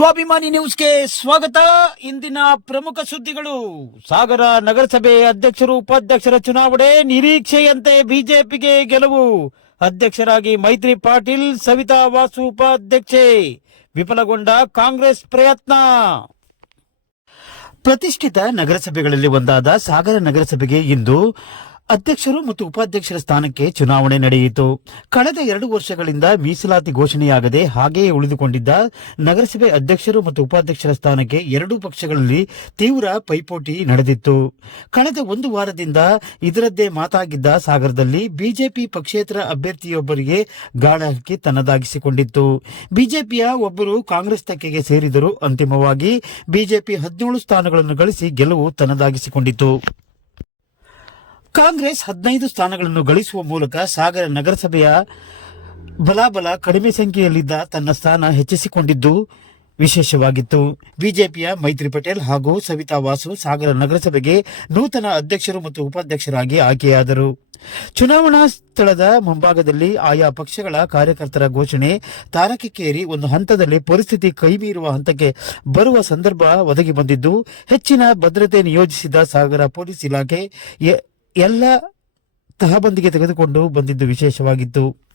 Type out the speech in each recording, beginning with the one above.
ಸ್ವಾಭಿಮಾನಿ ನ್ಯೂಸ್ಗೆ ಸ್ವಾಗತ. ಇಂದಿನ ಪ್ರಮುಖ ಸುದ್ದಿಗಳು. ಸಾಗರ ನಗರಸಭೆ ಅಧ್ಯಕ್ಷರು, ಉಪಾಧ್ಯಕ್ಷರ ಚುನಾವಣೆ ನಿರೀಕ್ಷೆಯಂತೆ ಬಿಜೆಪಿಗೆ ಗೆಲುವು. ಅಧ್ಯಕ್ಷರಾಗಿ ಮೈತ್ರಿ ಪಾಟೀಲ್, ಸವಿತಾ ವಾಸು ಉಪಾಧ್ಯಕ್ಷೆ. ವಿಫಲಗೊಂಡ ಕಾಂಗ್ರೆಸ್ ಪ್ರಯತ್ನ. ಪ್ರತಿಷ್ಠಿತ ನಗರಸಭೆಗಳಲ್ಲಿ ಒಂದಾದ ಸಾಗರ ನಗರಸಭೆಗೆ ಇಂದು ಅಧ್ಯಕ್ಷರು ಮತ್ತು ಉಪಾಧ್ಯಕ್ಷರ ಸ್ಥಾನಕ್ಕೆ ಚುನಾವಣೆ ನಡೆಯಿತು. ಕಳೆದ ಎರಡು ವರ್ಷಗಳಿಂದ ಮೀಸಲಾತಿ ಘೋಷಣೆಯಾಗದೆ ಹಾಗೆಯೇ ಉಳಿದುಕೊಂಡಿದ್ದ ನಗರಸಭೆ ಅಧ್ಯಕ್ಷರು ಮತ್ತು ಉಪಾಧ್ಯಕ್ಷರ ಸ್ಥಾನಕ್ಕೆ ಎರಡೂ ಪಕ್ಷಗಳಲ್ಲಿ ತೀವ್ರ ಪೈಪೋಟಿ ನಡೆದಿತ್ತು. ಕಳೆದ ಒಂದು ವಾರದಿಂದ ಇದರದ್ದೇ ಮಾತಾಗಿದ್ದ ಸಾಗರದಲ್ಲಿ ಬಿಜೆಪಿ ಪಕ್ಷೇತರ ಅಭ್ಯರ್ಥಿಯೊಬ್ಬರಿಗೆ ಗಾಳ ಹಾಕಿ ತನ್ನದಾಗಿಸಿಕೊಂಡಿತ್ತು. ಬಿಜೆಪಿಯ ಒಬ್ಬರು ಕಾಂಗ್ರೆಸ್ ತೆಕ್ಕೆಗೆ ಸೇರಿದರು ಅಂತಿಮವಾಗಿ ಬಿಜೆಪಿ ಹದಿನೇಳು ಸ್ಥಾನಗಳನ್ನು ಗಳಿಸಿ ಗೆಲುವು ತನ್ನದಾಗಿಸಿಕೊಂಡಿತು ಕಾಂಗ್ರೆಸ್ ಹದಿನೈದು ಸ್ಥಾನಗಳನ್ನು ಗಳಿಸುವ ಮೂಲಕ ಸಾಗರ ನಗರಸಭೆಯ ಬಲಾಬಲ ಕಡಿಮೆ ಸಂಖ್ಯೆಯಲ್ಲಿದ್ದ ತನ್ನ ಸ್ಥಾನ ಹೆಚ್ಚಿಸಿಕೊಂಡಿದ್ದು ವಿಶೇಷವಾಗಿತ್ತು. ಬಿಜೆಪಿಯ ಮೈತ್ರಿ ಪಟೇಲ್ ಹಾಗೂ ಸವಿತಾ ವಾಸು ಸಾಗರ ನಗರಸಭೆಗೆ ನೂತನ ಅಧ್ಯಕ್ಷರು ಮತ್ತು ಉಪಾಧ್ಯಕ್ಷರಾಗಿ ಆಯ್ಕೆಯಾದರು. ಚುನಾವಣಾ ಸ್ಥಳದ ಮುಂಭಾಗದಲ್ಲಿ ಆಯಾ ಪಕ್ಷಗಳ ಕಾರ್ಯಕರ್ತರ ಘೋಷಣೆ, ತಾರಕಕ್ಕೇರಿ ಒಂದು ಹಂತದಲ್ಲಿ ಪರಿಸ್ಥಿತಿ ಕೈಮೀರುವ ಹಂತಕ್ಕೆ ಬರುವ ಸಂದರ್ಭ ಒದಗಿ ಬಂದಿದ್ದು, ಹೆಚ್ಚಿನ ಭದ್ರತೆ ನಿಯೋಜಿಸಿದ ಸಾಗರ ಪೊಲೀಸ್ ಇಲಾಖೆ ಎಲ್ಲ ತಹಬಂದಿಗೆ ತೆಗೆದುಕೊಂಡು ಬಂದಿದ್ದು ವಿಶೇಷವಾಗಿತ್ತು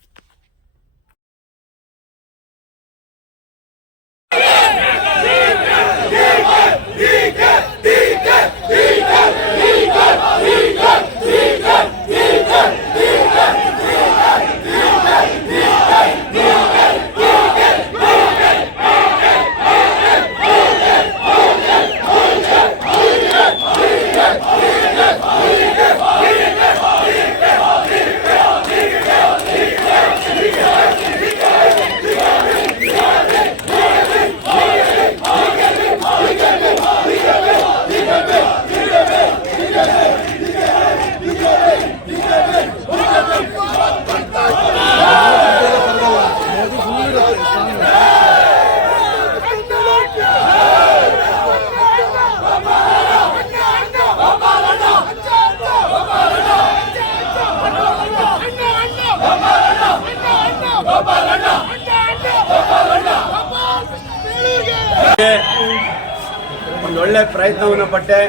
ಒಂದು ಜೆ ಪಿ ಪಟ್ಟೆ.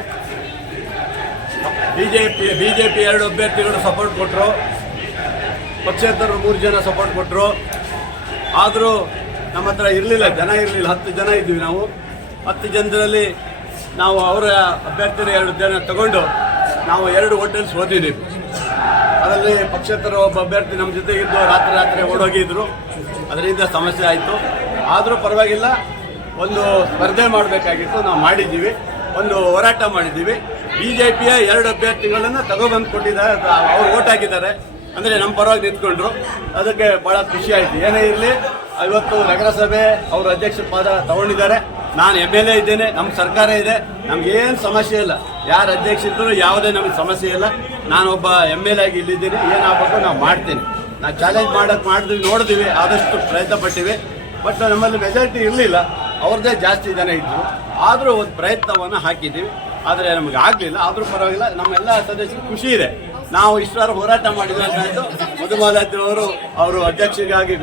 ಬಿಜೆಪಿ ಬಿಜೆಪಿ ಎರಡು ಅಭ್ಯರ್ಥಿಗಳು ಸಪೋರ್ಟ್ ಕೊಟ್ಟರು ಪಕ್ಷೇತರರು ಮೂರು ಜನ ಸಪೋರ್ಟ್ ಕೊಟ್ಟರು ಆದರೂ ನಮ್ಮ ಹತ್ರ ಇರಲಿಲ್ಲ, ಜನ ಇರಲಿಲ್ಲ. ಹತ್ತು ಜನ ಇದ್ವಿ ನಾವು. ಹತ್ತು ಜನರಲ್ಲಿ ನಾವು ಅವರ ಅಭ್ಯರ್ಥಿನ ಎರಡು ಜನ ತಗೊಂಡು ನಾವು ಎರಡು ಹೋಟೆಲ್ಸ್ ಓದಿದ್ದೀವಿ ಅದರಲ್ಲಿ ಪಕ್ಷೇತರ ಒಬ್ಬ ಅಭ್ಯರ್ಥಿ ನಮ್ಮ ಜೊತೆಗಿದ್ದು ರಾತ್ರಿ ರಾತ್ರಿ ಓಡೋಗಿದ್ರು. ಅದರಿಂದ ಸಮಸ್ಯೆ ಆಯಿತು. ಆದರೂ ಪರವಾಗಿಲ್ಲ, ಒಂದು ಸ್ಪರ್ಧೆ ಮಾಡಬೇಕಾಗಿತ್ತು. ನಾವು ಮಾಡಿದ್ದೀವಿ. ಒಂದು ಹೋರಾಟ ಮಾಡಿದ್ದೀವಿ. ಬಿ ಜೆ ಎರಡು ಅಭ್ಯರ್ಥಿಗಳನ್ನು ತಗೊಬಂದು ಕೊಟ್ಟಿದ್ದಾರೆ ಅವ್ರು ಓಟ್ ಹಾಕಿದ್ದಾರೆ. ಅಂದರೆ ನಮ್ಮ ಪರವಾಗಿ ನಿಂತ್ಕೊಂಡ್ರು. ಅದಕ್ಕೆ ಭಾಳ ಖುಷಿ ಆಯಿತು. ಏನೇ ಇರಲಿ ಇವತ್ತು ನಗರಸಭೆ ಅವರು ಅಧ್ಯಕ್ಷ ಪದ ತಗೊಂಡಿದ್ದಾರೆ. ನಾನು ಎಂ ಎಲ್ ಎ ಇದ್ದೇನೆ ನಮ್ಮ ಸರ್ಕಾರ ಇದೆ. ನಮಗೇನು ಸಮಸ್ಯೆ ಇಲ್ಲ. ಯಾರು ಅಧ್ಯಕ್ಷ ಇದ್ದರೂ ಯಾವುದೇ ನಮಗೆ ಸಮಸ್ಯೆ ಇಲ್ಲ. ನಾನೊಬ್ಬ ಎಂ ಎಲ್ ಎ ಆಗಿ ಇಲ್ಲಿದ್ದೀನಿ. ಏನಾಗಬೇಕು ನಾವು ಮಾಡ್ತೀನಿ. ನಾವು ಚಾಲೆಂಜ್ ಮಾಡೋಕ್ಕೆ ಮಾಡಿದ್ವಿ, ನೋಡಿದ್ವಿ. ಆದಷ್ಟು ಪ್ರಯತ್ನ ಪಟ್ಟಿವಿ. ಬಟ್ ನಮ್ಮಲ್ಲಿ ಮೆಜಾರಿಟಿ ಇರಲಿಲ್ಲ. ಅವ್ರದ್ದೇ ಜಾಸ್ತಿ ಜನ ಇದ್ದರು ಆದರೂ ಒಂದು ಪ್ರಯತ್ನವನ್ನು ಹಾಕಿದ್ದೀವಿ. ಆದರೆ ನಮಗೆ ಆಗಲಿಲ್ಲ. ಆದರೂ ಪರವಾಗಿಲ್ಲ. ನಮ್ಮೆಲ್ಲ ಸದಸ್ಯರು ಖುಷಿ ಇದೆ. ನಾವು ಇಷ್ಟವಾರ ಹೋರಾಟ ಮಾಡಿದಂತಾಯಿತು ಮಧುಮಾಲತಿ ಅವರು ಅವರು ಅಧ್ಯಕ್ಷರಾಗಿ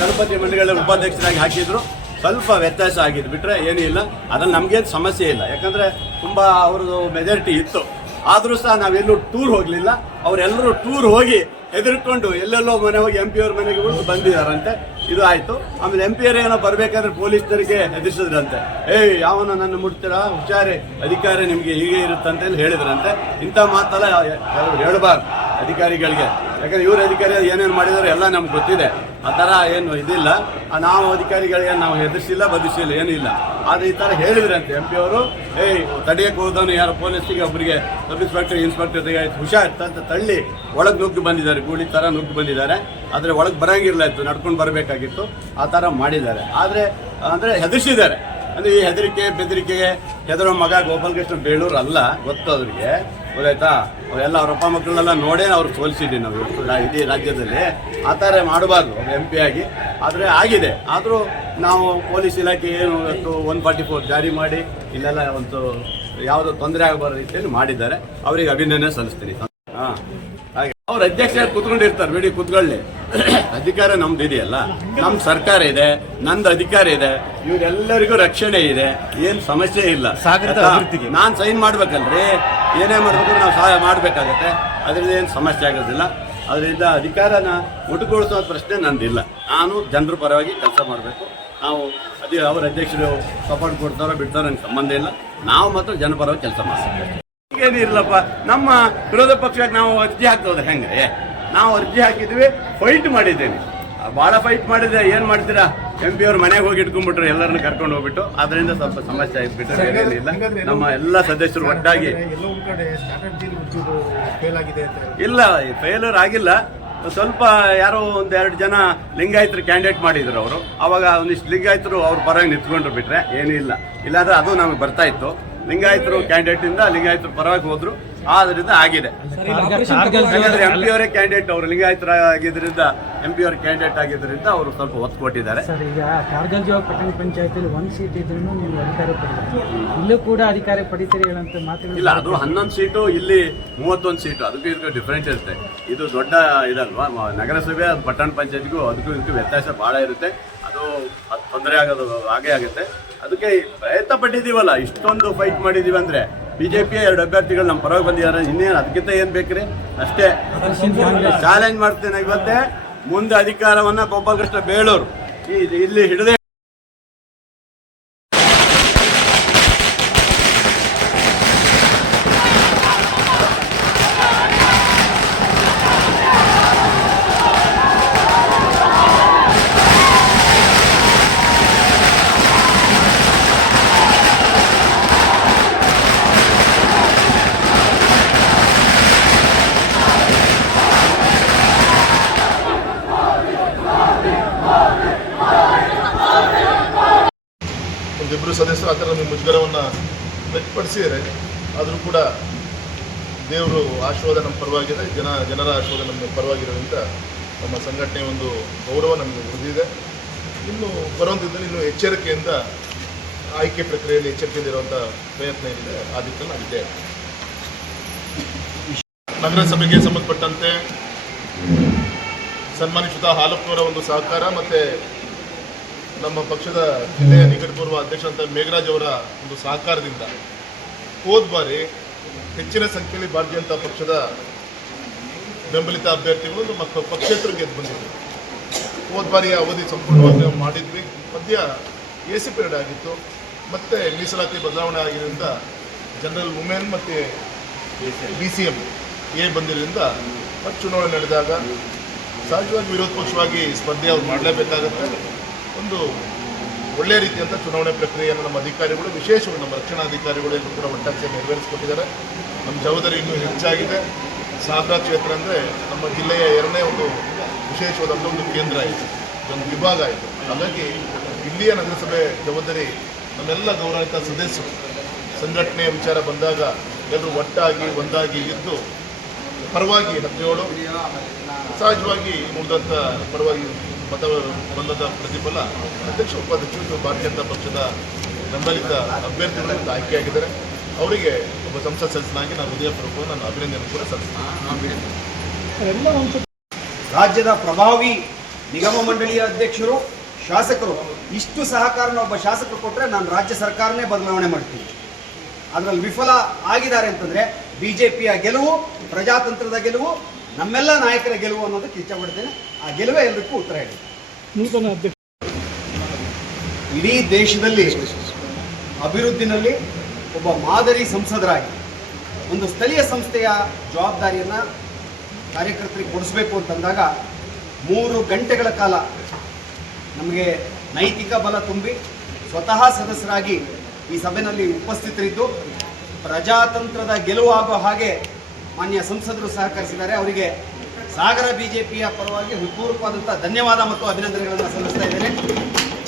ಗಣಪತಿ ಮಂಡಳಿಗಳ ಉಪಾಧ್ಯಕ್ಷರಾಗಿ ಹಾಕಿದ್ರು. ಸ್ವಲ್ಪ ವ್ಯತ್ಯಾಸ ಆಗಿದ್ದು ಬಿಟ್ಟರೆ ಏನೂ ಇಲ್ಲ. ಅದ್ರಲ್ಲಿ ನಮಗೇನು ಸಮಸ್ಯೆ ಇಲ್ಲ. ಯಾಕಂದರೆ ತುಂಬ ಅವ್ರದ್ದು ಮೆಜಾರಿಟಿ ಇತ್ತು. ಆದರೂ ಸಹ ನಾವೆಲ್ಲೂ ಟೂರ್ ಹೋಗಲಿಲ್ಲ. ಅವರೆಲ್ಲರೂ ಟೂರ್ ಹೋಗಿ ಹೆದರ್ಕೊಂಡು ಎಲ್ಲೆಲ್ಲೋ ಮನೆ ಹೋಗಿ ಎಂ ಪಿ ಅವ್ರ ಮನೆಗೆ ಬಂದಿದ್ದಾರಂತೆ. ಇದು ಆಯಿತು. ಆಮೇಲೆ ಎಂ ಪಿ ಏನೋ ಬರಬೇಕಾದ್ರೆ ಪೊಲೀಸರಿಗೆ ಎದುರಿಸಿದ್ರಂತೆ. ಏಯ್, ಯಾವನ ನನ್ನ ಮುಟ್ತೀರಾ? ಹುಷಾರಿ. ಅಧಿಕಾರಿ ನಿಮಗೆ ಹೀಗೆ ಇರುತ್ತಂತ ಹೇಳಿ ಹೇಳಿದ್ರಂತೆ. ಇಂಥ ಮಾತೆಲ್ಲ ಹೇಳಬಾರ್ದು ಅಧಿಕಾರಿಗಳಿಗೆ. ಯಾಕಂದ್ರೆ ಇವ್ರ ಅಧಿಕಾರಿ ಏನೇನು ಮಾಡಿದಾರೆ ಎಲ್ಲ ನಮ್ಗೆ ಗೊತ್ತಿದೆ. ಆ ಥರ ಏನು ಇದಿಲ್ಲ. ನಾವು ಅಧಿಕಾರಿಗಳಿಗೆ ನಾವು ಹೆದರ್ಸಿಲ್ಲ ಬದಿಸಿಲ್ಲ ಏನೂ ಇಲ್ಲ. ಆದರೆ ಈ ಥರ ಹೇಳಿದ್ರಂತೆ ಎಂ ಪಿ ಅವರು. ಏಯ್ ತಡೆಯಕ್ಕೆ ಹೋದವನು ಯಾರು ಪೊಲೀಸಿಗೆ ಒಬ್ಬರಿಗೆ ಸಬ್ ಇನ್ಸ್ಪೆಕ್ಟರ್ ಇನ್ಸ್ಪೆಕ್ಟರ್ ಹುಷಾರ್ ಅಂತ ತಳ್ಳಿ. ಒಳಗೆ ನುಗ್ಗಿ ಬಂದಿದ್ದಾರೆ, ಗೂಳಿ ಥರ ನುಗ್ಗಿ ಬಂದಿದ್ದಾರೆ. ಆದರೆ ಒಳಗೆ ಬರೋಂಗಿರಲ ಇತ್ತು ನಡ್ಕೊಂಡು ಬರಬೇಕಾಗಿತ್ತು, ಆ ಥರ ಮಾಡಿದ್ದಾರೆ. ಆದರೆ, ಅಂದರೆ ಹೆದರ್ಸಿದ್ದಾರೆ. ಅಂದರೆ ಈ ಹೆದರಿಕೆ ಬೆದರಿಕೆಗೆ ಹೆದರೋ ಮಗ ಗೋಪಾಲಕೃಷ್ಣ ಬೇಳೂರು ಅಲ್ಲ, ಗೊತ್ತು ಅವರಿಗೆ. ಗೊತ್ತಾಯ್ತಾ? ಅವರೆಲ್ಲ ಅವ್ರ ಅಪ್ಪ ಮಕ್ಕಳನ್ನೆಲ್ಲ ನೋಡೇ ಅವ್ರು ಸೋಲಿಸಿದ್ದೀನಿ ನಾವು ಇಡೀ ರಾಜ್ಯದಲ್ಲಿ. ಆ ಥರ ಮಾಡಬಾರ್ದು ಎಂ ಪಿ ಆಗಿ. ಆದರೆ ಆಗಿದೆ. ಆದರೂ ನಾವು ಪೊಲೀಸ್ ಇಲಾಖೆ ಏನು ಇವತ್ತು ಒನ್ ಫಾರ್ಟಿ ಫೋರ್ ಜಾರಿ ಮಾಡಿ, ಇಲ್ಲೆಲ್ಲ ಒಂದು ಯಾವುದೋ ತೊಂದರೆ ಆಗಬಾರ್ದು ರೀತಿಯಲ್ಲಿ ಮಾಡಿದ್ದಾರೆ. ಅವರಿಗೆ ಅಭಿನಂದನೆ ಸಲ್ಲಿಸ್ತೀನಿ. ಹಾಂ. ಹಾಗೆ. ಅವ್ರ ಅಧ್ಯಕ್ಷ ಕೂತ್ಕೊಂಡಿರ್ತಾರೆ, ಬಿಡಿ ಕೂತ್ಕೊಳ್ಳಿ. ಅಧಿಕಾರ ನಮ್ದು ಇದೆಯಲ್ಲ? ನಮ್ಮ ಸರ್ಕಾರ ಇದೆ ನಂದು ಅಧಿಕಾರ ಇದೆ ಇವರೆಲ್ಲರಿಗೂ ರಕ್ಷಣೆ ಇದೆ ಏನು ಸಮಸ್ಯೆ ಇಲ್ಲ. ನಾನು ಸೈನ್ ಮಾಡ್ಬೇಕಲ್ರಿ? ಏನೇ ಮಾಡ್ಬೇಕು ನಾವು ಸಹಾಯ ಮಾಡಬೇಕಾಗತ್ತೆ. ಅದರಿಂದ ಏನು ಸಮಸ್ಯೆ ಆಗೋದಿಲ್ಲ. ಅದರಿಂದ ಅಧಿಕಾರನ ಒಟ್ಟುಗೊಳಿಸೋ ಪ್ರಶ್ನೆ ನಂದಿಲ್ಲ. ನಾನು ಜನರ ಪರವಾಗಿ ಕೆಲಸ ಮಾಡಬೇಕು. ನಾವು ಅದೇ ಅವರ ಅಧ್ಯಕ್ಷರು ಸಪೋರ್ಟ್ ಕೊಡ್ತಾರೋ ಬಿಡ್ತಾರೋ ನನಗೆ ಸಂಬಂಧ ಇಲ್ಲ. ನಾವು ಮಾತ್ರ ಜನಪರವಾಗಿ ಕೆಲಸ ಮಾಡ್ತೀವಿ ಇಲ್ಲಪ್ಪ ನಮ್ಮ ವಿರೋಧ ಪಕ್ಷಕ್ಕೆ ನಾವು ಅರ್ಜಿ ಹಾಕ್ತೋದ್ರೆ ಹೆಂಗ್ರಿ? ನಾವು ಅರ್ಜಿ ಹಾಕಿದ್ವಿ ಫೈಟ್ ಮಾಡಿದ್ದೇನೆ. ಭಾಳ ಫೈಟ್ ಮಾಡಿದೆ ಏನು ಮಾಡ್ತೀರಾ? ಎಂ ಪಿ ಅವ್ರ ಮನೆಗೆ ಹೋಗಿ ಇಟ್ಕೊಂಡ್ಬಿಟ್ರು ಎಲ್ಲರನ್ನ ಕರ್ಕೊಂಡು ಹೋಗ್ಬಿಟ್ಟು. ಅದರಿಂದ ಸ್ವಲ್ಪ ಸಮಸ್ಯೆ ಆಗಿಬಿಟ್ಟು ನಮ್ಮ ಎಲ್ಲ ಸದಸ್ಯರು ಒಟ್ಟಾಗಿ ಇಲ್ಲ ಫೇಲರ್ ಆಗಿಲ್ಲ. ಸ್ವಲ್ಪ ಯಾರೋ ಒಂದ್ ಎರಡು ಜನ ಲಿಂಗಾಯತರು ಕ್ಯಾಂಡಿಡೇಟ್ ಮಾಡಿದ್ರು ಅವರು. ಅವಾಗ ಒಂದಿಷ್ಟು ಲಿಂಗಾಯತರು ಅವ್ರ ಪರವಾಗಿ ನಿಂತ್ಕೊಂಡ್ರು ಬಿಟ್ರೆ ಏನೂ ಇಲ್ಲ. ಇಲ್ಲಾಂದ್ರೆ ಅದು ನಮಗೆ ಬರ್ತಾ ಇತ್ತು. ಲಿಂಗಾಯತರು ಕ್ಯಾಂಡಿಡೇಟ್ ಇಂದ ಲಿಂಗಾಯತರು ಪರವಾಗಿ ಹೋದ್ರು. ಆದ್ರಿಂದ ಆಗಿದೆ. ಯಾಕಂದ್ರೆ ಎಂ ಪಿ ಅವರೇ ಕ್ಯಾಂಡಿಡೇಟ್ ಅವರು ಲಿಂಗಾಯತರ ಆಗಿದ್ರಿಂದ ಎಂ ಪಿ ಅವ್ರ ಕ್ಯಾಂಡಿಡೇಟ್ ಆಗಿದ್ದರಿಂದ ಅವರು ಸ್ವಲ್ಪ ಒತ್ತು ಕೊಟ್ಟಿದ್ದಾರೆ. ಸರ್ ಈಗ ಕಾರ್ಗಲ್ ಪಟ್ಟಣ ಪಂಚಾಯತಿಯಲ್ಲಿ ಒಂದು ಸೀಟ್ ಇದ್ರೂ ನೀವು ಅಧಿಕಾರ ಇಲ್ಲೂ ಕೂಡ ಅಧಿಕಾರ ಪಡಿತೀರಿ ಹೇಳಂತ ಮಾತು ಇಲ್ಲ ಅದು ಹನ್ನೊಂದು ಸೀಟು ಇಲ್ಲಿ ಮೂವತ್ತೊಂದು ಸೀಟು ಅದಕ್ಕೂ ಇದಕ್ಕೂ ಡಿಫ್ರೆನ್ಸ್ ಇರುತ್ತೆ. ಇದು ದೊಡ್ಡ ಇದಲ್ವಾ? ನಗರಸಭೆ ಅದು ಪಟ್ಟಣ ಪಂಚಾಯತ್ಗೂ ಅದಕ್ಕೂ ಇದಕ್ಕೂ ವ್ಯತ್ಯಾಸ ಭಾಳ ಇರುತ್ತೆ. ಅದು ಅದು ತೊಂದರೆ ಆಗೋದು ಹಾಗೇ ಆಗುತ್ತೆ. ಅದಕ್ಕೆ ಪ್ರಯತ್ನ ಪಟ್ಟಿದ್ದೀವಲ್ಲ ಇಷ್ಟೊಂದು ಫೈಟ್ ಮಾಡಿದ್ದೀವಿ ಅಂದರೆ ಬಿ ಜೆ ಪಿಯ ಎರಡು ಅಭ್ಯರ್ಥಿಗಳು ನಮ್ಮ ಪರವಾಗಿ ಬಂದಿದ್ದಾರೆ. ಇನ್ನೇನು ಅದಕ್ಕಿಂತ ಏನು ಬೇಕ್ರಿ? ಅಷ್ಟೇ. ಚಾಲೆಂಜ್ ಮಾಡ್ತೇನೆ ಇವತ್ತೇ. ಮುಂದೆ ಅಧಿಕಾರವನ್ನ ಗೋಪಾಲಕೃಷ್ಣ ಬೇಳೂರು. ಇಲ್ಲಿ ಹಿಡದೆ ಒಂದಿಬ್ಬರು ಸದಸ್ಯರು ಆ ಥರ ನಿಮ್ಮ ಮುಜುಗರವನ್ನು ವ್ಯಕ್ತಪಡಿಸಿದರೆ ಆದರೂ ಕೂಡ ದೇವರು ಆಶೀರ್ವಾದ ನಮ್ಮ ಪರವಾಗಿದೆ ಜನ, ಜನರ ಆಶೀರ್ವಾದ ನಮ್ಮ ಪರವಾಗಿರೋದ್ರಿಂದ ನಮ್ಮ ಸಂಘಟನೆ ಒಂದು ಗೌರವ ನಮಗೆ ಉಳಿದಿದೆ. ಇನ್ನು ಬರುವಂಥದ್ದು ಇನ್ನು ಎಚ್ಚರಿಕೆಯಿಂದ ಆಯ್ಕೆ ಪ್ರಕ್ರಿಯೆಯಲ್ಲಿ ಎಚ್ಚರಿಕೆಯಿಂದ ಇರುವಂಥ ಪ್ರಯತ್ನ ಏನಿದೆ, ಆ ದಿಕ್ಕಲ್ಲಿ ನಾವಿದ್ದೇವೆ ನಗರಸಭೆಗೆ ಸಂಬಂಧಪಟ್ಟಂತೆ ಸನ್ಮಾನಿಸಿದ ಹಾಲಪ್ಪನವರ ಒಂದು ಸಹಕಾರ ಮತ್ತು ನಮ್ಮ ಪಕ್ಷದ ಜಿಲ್ಲೆಯ ನಿಕಟಪೂರ್ವ ಅಧ್ಯಕ್ಷರಂತ ಮೇಘರಾಜ್ ಅವರ ಒಂದು ಸಹಕಾರದಿಂದ ಹೋದ ಬಾರಿ ಹೆಚ್ಚಿನ ಸಂಖ್ಯೆಯಲ್ಲಿ ಭಾರತೀಯ ಜನತಾ ಪಕ್ಷದ ಬೆಂಬಲಿತ ಅಭ್ಯರ್ಥಿಗಳು ನಮ್ಮ ಪಕ್ಷೇತರ ಗೆದ್ದು ಬಂದಿದ್ದರು ಹೋದ ಬಾರಿಯ ಅವಧಿ ಸಂಪೂರ್ಣವಾಗಿ ನಾವು ಮಾಡಿದ್ವಿ. ಮಧ್ಯ ಎ ಸಿ ಪೀರಿಯಡ್ ಆಗಿತ್ತು. ಮತ್ತೆ ಮೀಸಲಾತಿ ಬದಲಾವಣೆ ಆಗಿರೋದ್ರಿಂದ ಜನರಲ್ ವುಮೆನ್ ಮತ್ತು ಬಿ ಸಿ ಎಂ ಎ ಬಂದಿರೋದ್ರಿಂದ ಮತ್ತು ಚುನಾವಣೆ ನಡೆದಾಗ ಸಹಜವಾಗಿ ವಿರೋಧ ಪಕ್ಷವಾಗಿ ಸ್ಪರ್ಧೆ ಅವ್ರು ಮಾಡಲೇಬೇಕಾಗತ್ತೆ. ಒಂದು ಒಳ್ಳೆಯ ರೀತಿಯಂಥ ಚುನಾವಣೆ ಪ್ರಕ್ರಿಯೆಯನ್ನು ನಮ್ಮ ಅಧಿಕಾರಿಗಳು, ವಿಶೇಷವಾಗಿ ನಮ್ಮ ರಕ್ಷಣಾ ಅಧಿಕಾರಿಗಳು ಎಲ್ಲರೂ ಕೂಡ ಒಟ್ಟಾಗಿ ನೆರವೇರಿಸಿಕೊಟ್ಟಿದ್ದಾರೆ. ನಮ್ಮ ಜವಾಬ್ದಾರಿ ಇನ್ನೂ ಹೆಚ್ಚಾಗಿದೆ. ಸಾಗರ ಕ್ಷೇತ್ರ ಅಂದರೆ ನಮ್ಮ ಜಿಲ್ಲೆಯ ಎರಡನೇ ಒಂದು ವಿಶೇಷವಾದಂಥ ಒಂದು ಕೇಂದ್ರ ಆಯಿತು. ಒಂದು ವಿಭಾಗ ಆಯಿತು. ಹಾಗಾಗಿ ಇಲ್ಲಿಯ ನಗರಸಭೆ ಜವಾಬ್ದಾರಿ ನಮ್ಮೆಲ್ಲ ಗೌರವಿತ ಸದಸ್ಯರು. ಸಂಘಟನೆಯ ವಿಚಾರ ಬಂದಾಗ ಎಲ್ಲರೂ ಒಟ್ಟಾಗಿ, ಒಂದಾಗಿ ಇದ್ದು ಪರವಾಗಿ ಹದಿನೇಳು ಸಹಜವಾಗಿ ಉಳಿದಂಥ ಪರವಾಗಿ ಮತ ಬಂದದ ಪ್ರತಿಫಲ ಅಧ್ಯಕ್ಷ ಉಪಾಧ್ಯಕ್ಷರು ಮತ್ತು ಭಾರತೀಯ ಜನತಾ ಪಕ್ಷದ ಬೆಂಬಲಿತ ಅಭ್ಯರ್ಥಿಗಳಿಂದ ಆಯ್ಕೆಯಾಗಿದ್ದಾರೆ. ಅವರಿಗೆ ಒಬ್ಬ ಸಂಸತ್ ಸದಸ್ಯನಾಗಿ ನಾನು ಹೃದಯಪೂರ್ವಕ ನಾನು ಅಭಿನಂದನೆ ಕೂಡ ಸಲ್ಲಿಸ್ತೀನಿ. ರಾಜ್ಯದ ಪ್ರಭಾವಿ ನಿಗಮ ಮಂಡಳಿಯ ಅಧ್ಯಕ್ಷರು ಶಾಸಕರು ಇಷ್ಟು ಸಹಕಾರನ ಒಬ್ಬ ಶಾಸಕರು ಕೊಟ್ಟರೆ ನಾನು ರಾಜ್ಯ ಸರ್ಕಾರನೇ ಬದಲಾವಣೆ ಮಾಡ್ತೀನಿ. ಅದರಲ್ಲಿ ವಿಫಲ ಆಗಿದ್ದಾರೆ ಅಂತಂದರೆ ಬಿ ಜೆ ಪಿಯ ಗೆಲುವು ಪ್ರಜಾತಂತ್ರದ ಗೆಲುವು ನಮ್ಮೆಲ್ಲ ನಾಯಕರ ಗೆಲುವು ಅನ್ನೋದಕ್ಕೆ ಇಷ್ಟಪಡ್ತೇನೆ ಆ ಗೆಲುವೇ ಎಲ್ಲರಿಗೂ ಉತ್ತರ ಹೇಳಿ. ನೂತನ ಅಧ್ಯಕ್ಷ ಇಡೀ ದೇಶದಲ್ಲಿ ಅಭಿವೃದ್ಧಿನಲ್ಲಿ ಒಬ್ಬ ಮಾದರಿ ಸಂಸದರಾಗಿ ಒಂದು ಸ್ಥಳೀಯ ಸಂಸ್ಥೆಯ ಜವಾಬ್ದಾರಿಯನ್ನು ಕಾರ್ಯಕರ್ತರಿಗೆ ಕೊಡಿಸ್ಬೇಕು ಅಂತಂದಾಗ ಮೂರು ಗಂಟೆಗಳ ಕಾಲ ನಮಗೆ ನೈತಿಕ ಬಲ ತುಂಬಿ ಸ್ವತಃ ಸದಸ್ಯರಾಗಿ ಈ ಸಭೆಯಲ್ಲಿ ಉಪಸ್ಥಿತರಿದ್ದು ಪ್ರಜಾತಂತ್ರದ ಗೆಲುವಾಗೋ ಹಾಗೆ ಮಾನ್ಯ ಸಂಸದರು ಸಹಕರಿಸಿದ್ದಾರೆ. ಅವರಿಗೆ ಸಾಗರ ಬಿಜೆಪಿಯ ಪರವಾಗಿ ಹೃತ್ಪೂರ್ವಕವಾದಂಥ ಧನ್ಯವಾದ ಮತ್ತು ಅಭಿನಂದನೆಗಳನ್ನು ಸಲ್ಲಿಸ್ತಾ ಇದ್ದೇನೆ.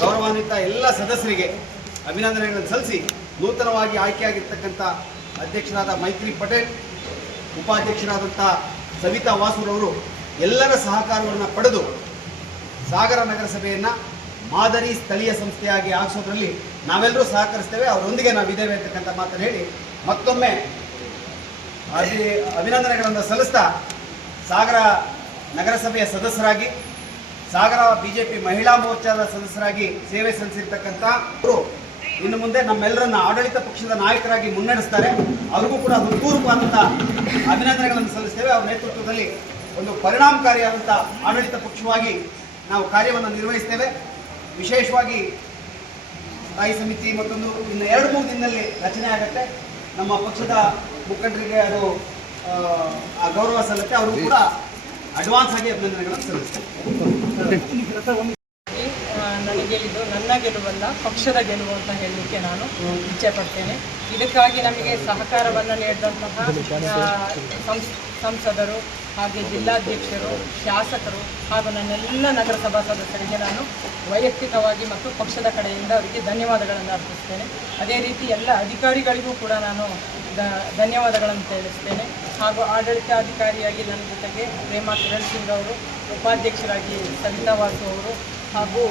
ಗೌರವಾನ್ವಿತ ಎಲ್ಲ ಸದಸ್ಯರಿಗೆ ಅಭಿನಂದನೆಗಳನ್ನು ಸಲ್ಲಿಸಿ ನೂತನವಾಗಿ ಆಯ್ಕೆಯಾಗಿರ್ತಕ್ಕಂಥ ಅಧ್ಯಕ್ಷರಾದ ಮೈತ್ರಿ ಪಟೇಲ್, ಉಪಾಧ್ಯಕ್ಷರಾದಂಥ ಸವಿತಾ ವಾಸುರವರು ಎಲ್ಲರ ಸಹಕಾರವನ್ನು ಪಡೆದು ಸಾಗರ ನಗರಸಭೆಯನ್ನು ಮಾದರಿ ಸ್ಥಳೀಯ ಸಂಸ್ಥೆಯಾಗಿ ಆಗಿಸೋದ್ರಲ್ಲಿ ನಾವೆಲ್ಲರೂ ಸಹಕರಿಸ್ತೇವೆ. ಅವರೊಂದಿಗೆ ನಾವು ನಾವಿದ್ದೇವೆ ಅಂತಕ್ಕಂಥ ಮಾತನ್ನು ಹೇಳಿ ಮತ್ತೊಮ್ಮೆ ಅಭಿ, ಅಭಿನಂದನೆಗಳನ್ನು ಸಲ್ಲಿಸ್ತಾ ಸಾಗರ ನಗರಸಭೆಯ ಸದಸ್ಯರಾಗಿ, ಸಾಗರ ಬಿಜೆಪಿ ಮಹಿಳಾ ಮೋರ್ಚಾದ ಸದಸ್ಯರಾಗಿ ಸೇವೆ ಸಲ್ಲಿಸಿರ್ತಕ್ಕಂಥ ಅವರು ಇನ್ನು ಮುಂದೆ ನಮ್ಮೆಲ್ಲರನ್ನ ಆಡಳಿತ ಪಕ್ಷದ ನಾಯಕರಾಗಿ ಮುನ್ನಡೆಸ್ತಾರೆ. ಅವ್ರಿಗೂ ಕೂಡ ಹೃತ್ಪೂರ್ವಕವಾದಂಥ ಅಭಿನಂದನೆಗಳನ್ನು ಸಲ್ಲಿಸ್ತೇವೆ. ಅವರ ನೇತೃತ್ವದಲ್ಲಿ ಒಂದು ಪರಿಣಾಮಕಾರಿಯಾದಂಥ ಆಡಳಿತ ಪಕ್ಷವಾಗಿ ನಾವು ಕಾರ್ಯವನ್ನು ನಿರ್ವಹಿಸ್ತೇವೆ. ವಿಶೇಷವಾಗಿ ಸ್ಥಾಯಿ ಸಮಿತಿ ಮತ್ತೊಂದು ಇನ್ನು ಎರಡು, ಮೂರು ದಿನದಲ್ಲಿ ರಚನೆ ಆಗುತ್ತೆ. ನಮ್ಮ ಪಕ್ಷದ ಮುಖಂಡರಿಗೆ ಅದು ಆ, ಗೌರವ ಸಲ್ಲಕ್ಕೆ ಅವರು ಕೂಡ ಅಡ್ವಾನ್ಸ್ ಆಗಿ ಅಭಿನಂದನೆಗಳನ್ನು ಸಲ್ಲಿಸ್ತೇನೆ ಆ, ನನಗೆ ಇದು ನನ್ನ ಗೆಲುವಲ್ಲ ಪಕ್ಷದ ಗೆಲುವು ಅಂತ ಹೇಳಲಿಕ್ಕೆ ನಾನು ಇಚ್ಛೆ ಪಡ್ತೇನೆ. ಇದಕ್ಕಾಗಿ ನಮಗೆ ಸಹಕಾರವನ್ನು ನೀಡಿದಂತಹ ಸಂಸದರು ಹಾಗೆ ಜಿಲ್ಲಾಧ್ಯಕ್ಷರು ಶಾಸಕರು ಹಾಗೂ ನನ್ನೆಲ್ಲ ನಗರಸಭಾ ಸದಸ್ಯರಿಗೆ ನಾನು ವೈಯಕ್ತಿಕವಾಗಿ ಮತ್ತು ಪಕ್ಷದ ಕಡೆಯಿಂದ ಅವರಿಗೆ ಧನ್ಯವಾದಗಳನ್ನು ಅರ್ಪಿಸ್ತೇನೆ. ಅದೇ ರೀತಿ ಎಲ್ಲ ಅಧಿಕಾರಿಗಳಿಗೂ ಕೂಡ ನಾನು ದ- ಧನ್ಯವಾದಗಳನ್ನು ತಿಳಿಸ್ತೇನೆ. ಹಾಗೂ ಆಡಳಿತಾಧಿಕಾರಿಯಾಗಿ ನನ್ನ ಜೊತೆಗೆ ಪ್ರೇಮಾ ಕಿರಣ್ ಸಿಂಗ್ ಅವರು, ಉಪಾಧ್ಯಕ್ಷರಾಗಿ ಸವಿತಾ ವಾಸು ಅವರು ಹಾಗೂ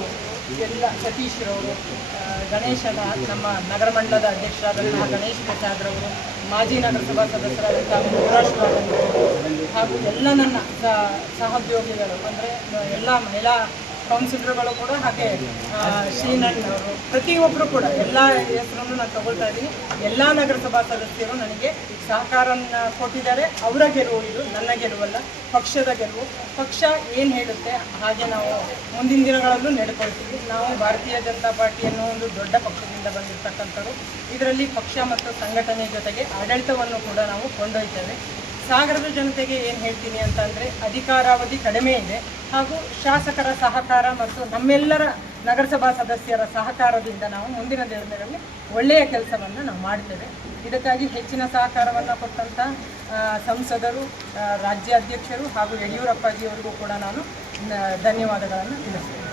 ಎಲ್ಲ ಸತೀಶ್ರವರು ಗಣೇಶನ ನಮ್ಮ ನಗರ ಮಂಡಲದ ಅಧ್ಯಕ್ಷರಾದಂತಹ ಗಣೇಶ್ ಪ್ರಸಾದ್ ರವರು, ಮಾಜಿ ನಗರಸಭಾ ಸದಸ್ಯರಾದಂತಹ ಅವರು ಹಾಗೂ ಎಲ್ಲ ನನ್ನ ಸಹ- ಸಹೋದ್ಯೋಗಿಗಳು, ಅಂದರೆ ಎಲ್ಲ ಮಹಿಳಾ ಕೌನ್ಸಿಲರ್ಗಳು ಕೂಡ ಹಾಗೆ ಆ, ಶ್ರೀನಣ್ಣ ಅವರು ಪ್ರತಿಯೊಬ್ಬರು ಕೂಡ ಎಲ್ಲ ಹೆಸರನ್ನು ನಾನು ತಗೊಳ್ತಾ ಇದ್ದೀನಿ. ಎಲ್ಲ ನಗರಸಭಾ ಸದಸ್ಯರು ನನಗೆ ಸಹಕಾರನ ಕೊಟ್ಟಿದ್ದಾರೆ. ಅವರ ಗೆಲುವು ಇದು ನನ್ನ ಗೆಲುವಲ್ಲ ಪಕ್ಷದ ಗೆಲುವು. ಪಕ್ಷ ಏನು ಹೇಳುತ್ತೆ ಹಾಗೆ ನಾವು ಮುಂದಿನ ದಿನಗಳಲ್ಲೂ ನಡೆಕೊಳ್ತೀವಿ. ನಾವು ಭಾರತೀಯ ಜನತಾ ಪಾರ್ಟಿ ಅನ್ನೋ ಒಂದು ದೊಡ್ಡ ಪಕ್ಷದಿಂದ ಬಂದಿರತಕ್ಕಂಥವ್ರು. ಇದರಲ್ಲಿ ಪಕ್ಷ ಮತ್ತು ಸಂಘಟನೆ ಜೊತೆಗೆ ಆಡಳಿತವನ್ನು ಕೂಡ ನಾವು ಕೊಂಡೊಯ್ತೇವೆ. ಸಾಗರದ ಜನತೆಗೆ ಏನು ಹೇಳ್ತೀನಿ ಅಂತಂದರೆ ಅಧಿಕಾರಾವಧಿ ಕಡಿಮೆ ಇದೆ ಹಾಗೂ ಶಾಸಕರ ಸಹಕಾರ ಮತ್ತು ನಮ್ಮೆಲ್ಲರ ನಗರಸಭಾ ಸದಸ್ಯರ ಸಹಕಾರದಿಂದ ನಾವು ಮುಂದಿನ ದಿನಗಳಲ್ಲಿ ಒಳ್ಳೆಯ ಕೆಲಸವನ್ನು ನಾವು ಮಾಡ್ತೇವೆ. ಇದಕ್ಕಾಗಿ ಹೆಚ್ಚಿನ ಸಹಕಾರವನ್ನು ಕೊಟ್ಟಂಥ ಸಂಸದರು ರಾಜ್ಯಾಧ್ಯಕ್ಷರು ಹಾಗೂ ಯಡಿಯೂರಪ್ಪಾಜಿಯವರಿಗೂ ಕೂಡ ನಾನು ಧನ್ಯವಾದಗಳನ್ನು ತಿಳಿಸ್ತೇನೆ.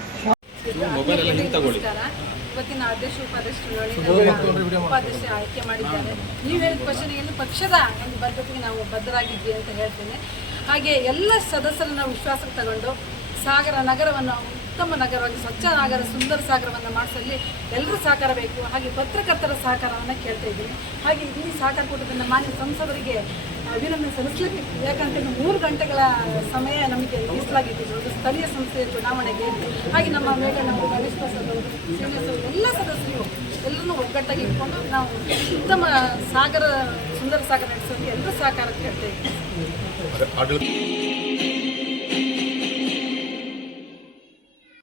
ಇವತ್ತಿನ ಅಧ್ಯಕ್ಷ ಉಪಾಧ್ಯಕ್ಷ ಚುನಾವಣೆ ಉಪಾಧ್ಯಕ್ಷ ಆಯ್ಕೆ ಮಾಡಿದ್ದಾರೆ ನೀವು ಹೇಳಿದ ಪಕ್ಷದ ಒಂದು ಬದ್ಧತೆಗೆ ನಾವು ಬದ್ಧರಾಗಿದ್ವಿ ಅಂತ ಹೇಳ್ತೇನೆ. ಹಾಗೆ ಎಲ್ಲ ಸದಸ್ಯರನ್ನ ವಿಶ್ವಾಸಕ್ಕೆ ತಗೊಂಡು ಸಾಗರ ನಗರವನ್ನು ಉತ್ತಮ ನಗರವಾಗಿ ಸ್ವಚ್ಛ ನಗರ ಸುಂದರ ಸಾಗರವನ್ನು ಮಾಡಿಸಲಿ ಎಲ್ಲರೂ ಸಹಕಾರ ಬೇಕು. ಹಾಗೆ ಪತ್ರಕರ್ತರ ಸಹಕಾರವನ್ನು ಕೇಳ್ತಾ ಇದ್ದೀನಿ. ಹಾಗೆ ಇಲ್ಲಿ ಸಹಕಾರ ಕೂಟದಿಂದ ಮಾನ್ಯ ಸಂಸದರಿಗೆ ಅಭಿನಂದನೆ ಸಲ್ಲಿಸಲಿಕ್ಕೆ ಯಾಕಂತ ಮೂರು ಗಂಟೆಗಳ ಸಮಯ ನಮಗೆ ಮೀಸಲಾಗಿದ್ದು ಸ್ಥಳೀಯ ಸಂಸ್ಥೆಯ ಚುನಾವಣೆಗೆ. ಹಾಗೆ ನಮ್ಮ ಮೇಘಣ್ಣ ಗಣೇಶ್ ಪ್ರಸಾದ್ ಎಲ್ಲ ಸದಸ್ಯರು ಎಲ್ಲರೂ ಒಗ್ಗಟ್ಟಾಗಿ ಇಟ್ಕೊಂಡು ನಾವು ಉತ್ತಮ ಸಾಗರ, ಸುಂದರ ಸಾಗರ ನಡೆಸೋದಕ್ಕೆ ಎಲ್ಲರೂ ಸಹಕಾರ ಕೇಳ್ತಾ ಇದ್ದೀವಿ. ಆಡಳಿತ